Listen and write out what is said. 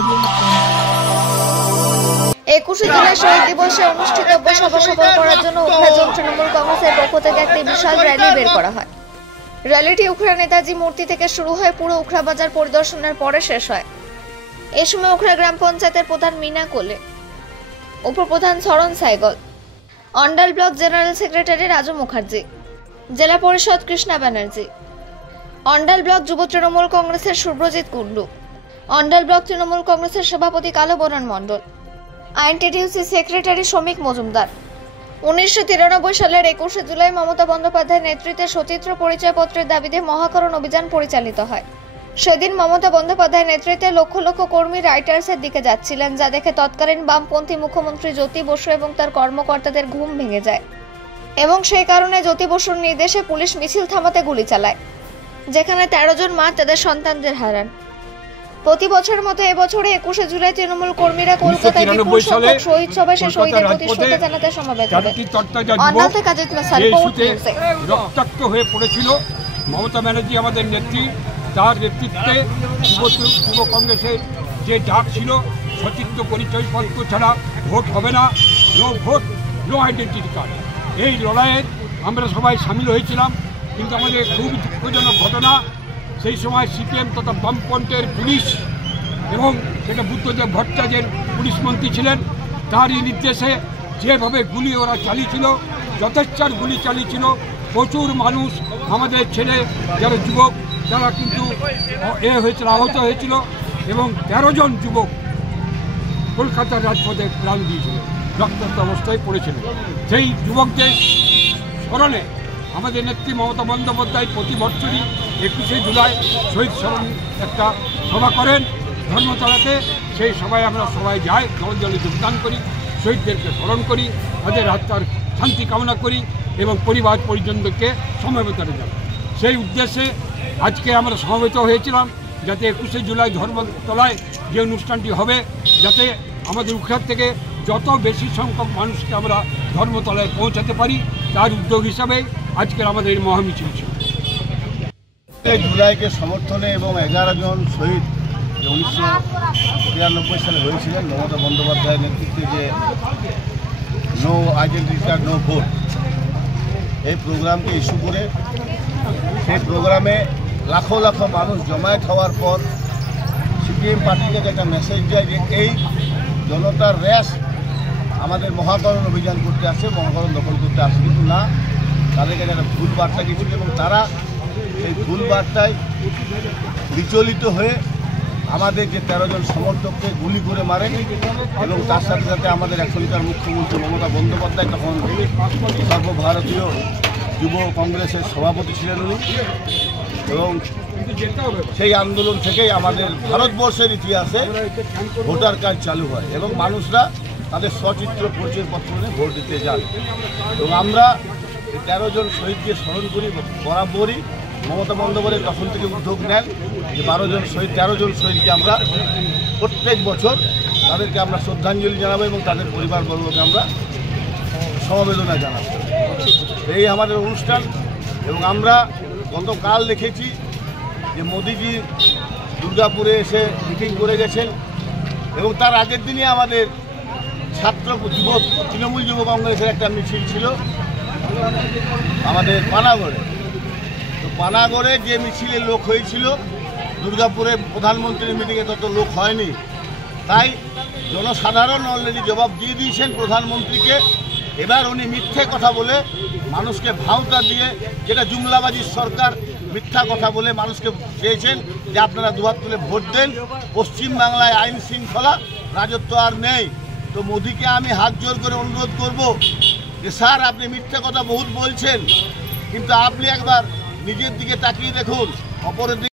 21 জুলাই শহীদ দিবসে অনুষ্ঠিতব্য সভা সফল করার জন্য উখড়া জোন তৃণমূল কংগ্রেসের পক্ষ থেকে একটি বিশাল র্যালি বের করা হয়। র্যালিটি উখড়া নেতাজি মূর্তি থেকে শুরু হয়ে পুরো উখড়া বাজার পরিদর্শনের পরে শেষ হয়। এই সময় উখড়া গ্রাম পঞ্চায়েতের প্রধান মিনা কোলে, উপপ্রধান শরণ Saigol, Andal block general secretary Raju Mukherjee, জেলা পরিষদ কৃষ্ণা ব্যানার্জি, অন্ডাল ব্লক যুব তৃণমূল কংগ্রেসের সুব্রজিৎ কুন্ডু, অন্ডাল ব্লক তৃণমূল কংগ্রেসের সভাপতি কালো বরণ মণ্ডল, আইএনটিটিউসি সেক্রেটারি শ্রমিক মজুমদার। 1993 সালের 21 জুলাই মমতা বন্দ্যোপাধ্যায়ের নেতৃত্বে সচিত্র পরিচয়পত্রের দাবিতে মহাকরণ অভিযান পরিচালিত হয়। সেদিন মমতা বন্দ্যোপাধ্যায়ের নেতৃত্বে লক্ষ লক্ষ কর্মী রাইটার্সের দিকে যাচ্ছিলেন, যা দেখে তৎকালীন বামপন্থী মুখ্যমন্ত্রী জ্যোতি বসু এবং তার কর্মকর্তাদের ঘুম ভেঙে যায় এবং সেই কারণে জ্যোতি বসুর নির্দেশে পুলিশ মিছিল থামাতে গুলি চালায়, যেখানে 13 জন মা তাদের সন্তানদের হারান। প্রতি বছরের মতো এবছরে 21 জুলাই তৃণমূল কর্মীরা কলকাতায় বিপুল সংখ্যক শহীদ সভায় শহীদের প্রতি শ্রদ্ধা জানাতে সমবেত হবে। অন্যদের কাজে রক্তাক্ত হয়ে পড়েছিল মমতা ব্যানার্জি আমাদের নেত্রী, তার নেতৃত্বে যুব কংগ্রেসের যে ডাক ছিল সচিত্র পরিচয়পত্র ছাড়া ভোট হবে না, no vote no identity card, এই লড়াইয়ে আমরা সবাই সামিল হয়েছিলাম। কিন্তু আমাদের খুব দুঃখজনক ঘটনা, সেই সময় সিপিএম তথা বামপন্থের পুলিশ এবং সেটা বুদ্ধদেব ভট্টাচার্যের পুলিশ মন্ত্রী ছিলেন, তারই নির্দেশে যেভাবে গুলি ওরা চালিয়েছিল, যথেচ্ছার গুলি চালিয়েছিল, প্রচুর মানুষ আমাদের ছেলে যারা যুবক তারা কিন্তু হয়েছিল, আহত হয়েছিল এবং 13 জন যুবক কলকাতার রাজপথে প্রাণ দিয়েছিল, রক্তাক্ত অবস্থায় পড়েছিল। সেই যুবকদের স্মরণে আমাদের নেত্রী মমতা বন্দ্যোপাধ্যায় প্রতি বছরই 21 জুলাই শহীদ স্মরণ একটা সভা করেন ধর্মতলাতে। সেই সভায় আমরা সবাই যাই, জলে যোগদান করি, শহীদদেরকে স্মরণ করি, তাদের আত্মার শান্তি কামনা করি এবং পরিবার পরিজনদেরকে সমবেতনে যাই। সেই উদ্দেশ্যে আজকে আমরা সমবেত হয়েছিলাম, যাতে 21 জুলাই ধর্মতলায় যে অনুষ্ঠানটি হবে, যাতে আমাদের উখড়া থেকে যত বেশি সংখ্যক মানুষকে আমরা ধর্মতলায় পৌঁছাতে পারি, তার উদ্যোগ হিসাবে আজকের আমাদের এই মহামিছিল ছিল। জুলাইকে সমর্থনে এবং 11 জন শহীদ 1993 সালে হয়েছিলেন মমতা বন্দ্যোপাধ্যায়ের নেতৃত্বে, যে no identity card no vote, এই প্রোগ্রামকে ইস্যু করে সেই প্রোগ্রামে লাখো লাখো মানুষ জমায়েত হওয়ার পর সিপিএম পার্টিকে একটা মেসেজ দেয় যে এই জনতার র্যাশ আমাদের মহাকরণ অভিযান করতে আসে, মহাকরণ দখল করতে আসে, কিন্তু না, তাদেরকে একটা ভুল বার্তা গিয়েছিল এবং তারা এই ভুল বার্তায় বিচলিত হয়ে আমাদের যে 13 জন সমর্থককে গুলি করে মারেন এবং তার সাথে সাথে আমাদের এখনকার মুখ্যমন্ত্রী মমতা বন্দ্যোপাধ্যায় তখন সর্বভারতীয় যুব কংগ্রেসের সভাপতি ছিলেন উনি, এবং সেই আন্দোলন থেকেই আমাদের ভারতবর্ষের ইতিহাসে ভোটার কার্ড চালু হয় এবং মানুষরা তাদের সচিত্র পরিচয়পত্র নিয়ে ভোট দিতে যান। এবং আমরা 13 জন শহীদকে স্মরণ করি, বরাবরই মমতা বন্দ্যোপাধ্যায় তখন থেকে উদ্যোগ নেন যে 13 জন শহীদকে আমরা প্রত্যেক বছর তাদেরকে আমরা শ্রদ্ধাঞ্জলি জানাবো এবং তাদের পরিবারবর্গকে আমরা সমবেদনা জানাবো। এই আমাদের অনুষ্ঠান। এবং আমরা গতকাল দেখেছি যে মোদিজি দুর্গাপুরে এসে মিটিং করে গেছেন এবং তার আগের দিনে আমাদের তৃণমূল যুব কংগ্রেসের একটা মিছিল ছিল আমাদের পানাগড়ে। তো পানাগড়ে যে মিছিলে লোক হয়েছিল, দুর্গাপুরে প্রধানমন্ত্রীর মিটিংয়ে তত লোক হয়নি, তাই জনসাধারণ অলরেডি জবাব দিয়ে দিয়েছেন প্রধানমন্ত্রীকে। এবার উনি মিথ্যে কথা বলে মানুষকে ভাওতা দিয়ে, যেটা জুমলাবাজির সরকার, মিথ্যা কথা বলে মানুষকে চেয়েছেন যে আপনারা দুহাত তুলে ভোট দেন, পশ্চিমবাংলায় আইন শৃঙ্খলা রাজত্ব আর নেই। তো মোদিকে আমি হাত জোর করে অনুরোধ করব যে স্যার, আপনি মিথ্যে কথা বহুত বলছেন, কিন্তু আপনি একবার নিজের দিকে তাকিয়ে দেখুন, অপরের